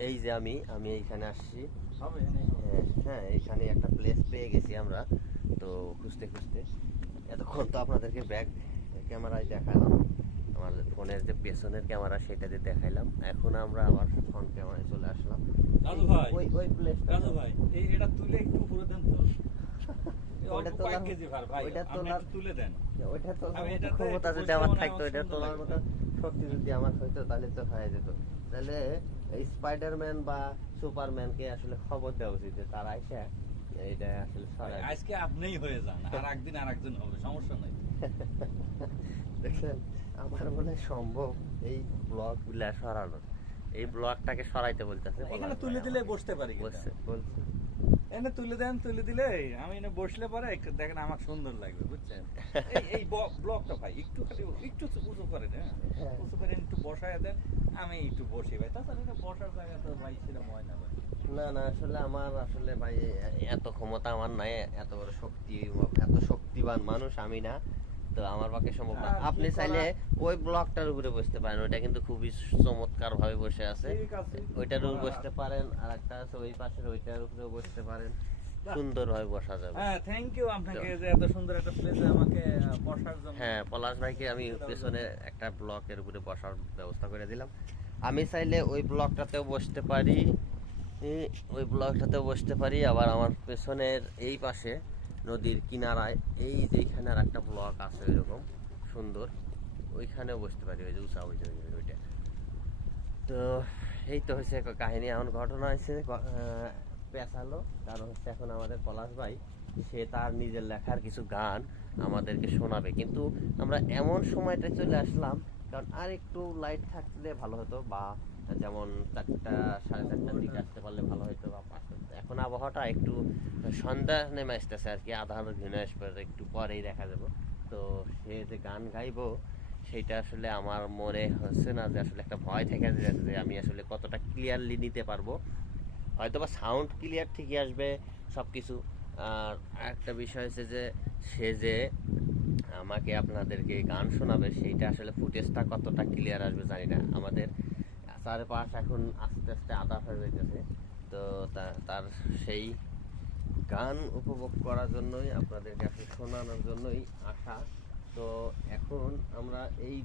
এই যে আমি আমি এইখানে আসছি। হ্যাঁ, এইখানে একটা প্লেস পেয়ে গেছি আমরা। তো খুঁজতে খুঁজতে। এতক্ষণ তো আপনাদেরকে ব্যাক ক্যামেরায় দেখালাম। আমাদের ফোনের যে পেছনের ক্যামেরা সেটা দিয়ে দেখাইলাম। এখন আমরা আবার ফ্রন্ট ক্যামেরায় চলে আসলাম। দাদু ভাই ওই ওই প্লেসটা দাদু ভাই এই এটা তুলে একটু উপরে দেন তো। কেজি ভার ভাই দেন। আমি ক্ষমতা যদি আমার থাকতো এটা তোলার মতো শক্তি যদি আমার হইতো তাহলে তো হয়ে যেত। তাহলে স্পাইডারম্যান বা সুপারম্যানকে আসলে খবর দেওয়া উচিত যে তারা এসে এটা আসলে আজকে আপনিই হয়ে যান আর একদিন আর একজন হবে সমস্যা নাই। দেখছেন আমার মনে হয় সম্ভব এই ব্লকগুলা সরানো এই ব্লকটাকে সরাইতে বলতেছে এখানে তুলে দিলে বসতে পারি কিন্তু। বলছে। এনে তুলে দেন তুলে দিলে আমি এনে বসলে পরে দেখেন আমার সুন্দর লাগবে বুঝছেন? এই ব্লকটা ভাই একটু খালি একটু উঁচু করে হ্যাঁ। হ্যাঁ। উঁচু করে বসায় দেন আমি একটু বসি ভাই। তাছাড়া এটা বসার জায়গা তো ভাই সেরকম হয় না ভাই। না না আসলে আমার আসলে ভাই এত ক্ষমতা আমার নাই এত বড় শক্তি এত শক্তিবান মানুষ আমি না তো আমার পক্ষে সম্ভব না। আপনি চাইলে ওই ব্লকটার উপরে বসতে পারেন ওইটা কিন্তু খুবই চমৎকার ভাবে বসে আছে। ওইটার উপর বসতে পারেন আর একটা আছে ওই পাশের ওইটার উপরেও বসতে পারেন। সুন্দর ভাবে বসা যাবে। হ্যাঁ থ্যাংক ইউ আপনাকে যে এত সুন্দর একটা প্লেসে আমাকে বসার জন্য। হ্যাঁ পলাশ ভাইকে আমি পেছনে একটা ব্লকের উপরে বসার ব্যবস্থা করে দিলাম। আমি চাইলে ওই ব্লকটাতেও বসতে পারি। ওই ব্লকটাতেও বসতে পারি। আবার আমার পেছনের এই পাশে নদীর কিনারায় এই যে এখানে আর একটা ব্লক আছে এরকম সুন্দর ওইখানেও বসতে পারি। ওই যে উঁচা ওই ওইটা। তো এই তো হচ্ছে একটা কাহিনী। এমন ঘটনা হয়েছে পেঁচালো। কারণ হচ্ছে এখন আমাদের পলাশ ভাই, সে তার নিজের লেখার কিছু গান আমাদেরকে শোনাবে। কিন্তু আমরা এমন সময়টা চলে আসলাম, কারণ আর একটু লাইট থাকলে ভালো হতো বা যেমন চারটা, সাড়ে চারটার দিকে আসতে পারলে ভালো হতো বা এখন আবহাওয়াটা একটু সন্ধ্যা নেমে আসতেছে আর কি আধার ঘিনে আসবে একটু পরেই দেখা যাবে। তো সে যে গান গাইবো, সেটা আসলে আমার মনে হচ্ছে না যে আসলে একটা ভয় থেকে যে আমি আসলে কতটা ক্লিয়ারলি নিতে পারব। হয়তো বা সাউন্ড ক্লিয়ার ঠিকই আসবে সব কিছু আর একটা বিষয় হচ্ছে যে, সে যে আমাকে আপনাদেরকে গান শোনাবে, সেইটা আসলে ফুটেজটা কতটা ক্লিয়ার আসবে জানি না। আমাদের চারপাশ এখন আস্তে আস্তে আদা হয়ে যাইতেছে। তো তার সেই গান উপভোগ করার জন্যই আপনাদেরকে আসলে শোনানোর জন্যই আসা তো এখন আমরা এই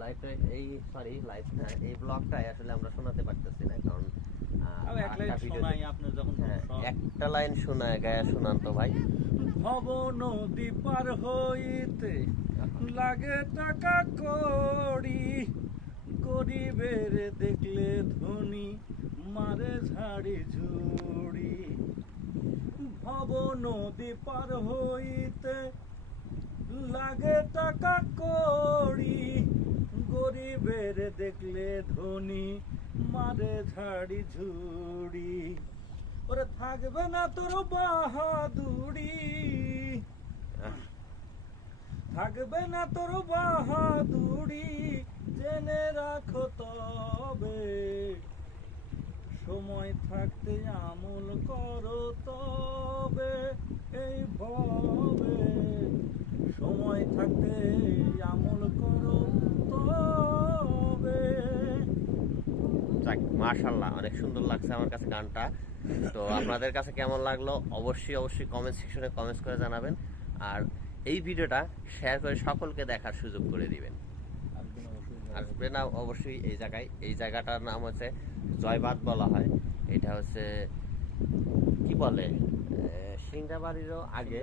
লাইভটা এই সরি লাইভ না এই ব্লগটাই আসলে আমরা শোনাতে পারতেছি না, কারণ হ্যাঁ, একটা লাইন শোনায় গায়া শোনান তো ভাই। ভব নদী পার হইতে লাগে টাকা কড়ি গরিবের দেখলে ধনী মারে ঝাড়ি ঝুড়ি। ভব নদী পার হইতে লাগে টাকা কড়ি গরিবের দেখলে ধনী মারে ঝাড়ি ঝুড়ি। ওরে থাকবে না তোর বাহাদুড়ি থাকবে না তোর বাহাদুড়ি জেনে রাখো তবে। সময় থাকতে আমল করো তবে এই ভবে সময় থাকতে আমল করো তবে যাক মাশাল্লাহ অনেক সুন্দর লাগছে আমার কাছে গানটা। তো আপনাদের কাছে কেমন লাগল? অবশ্যই অবশ্যই কমেন্ট সেকশনে কমেন্টস করে জানাবেন। আর এই ভিডিওটা শেয়ার করে সকলকে দেখার সুযোগ করে দিবেন। আসবে না, অবশ্যই এই জায়গায়, এই জায়গাটার নাম হচ্ছে জয়বাদ বলা হয়। এটা হচ্ছে, কি বলে? সিংড়াবাড়িরও আগে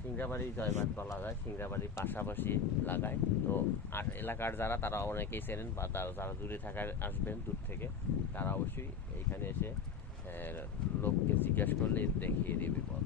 সিংড়াবাড়ি জয়বাদ। বলা যায় সিংড়াবাড়ির পাশাপাশি লাগায়। তো আর এলাকার যারা তারা অনেকেই চেনেন বা তারা যারা দূরে থাকার আসবেন দূর থেকে তারা অবশ্যই এইখানে এসে লোককে জিজ্ঞাসা করলে দেখিয়ে দেবে পথ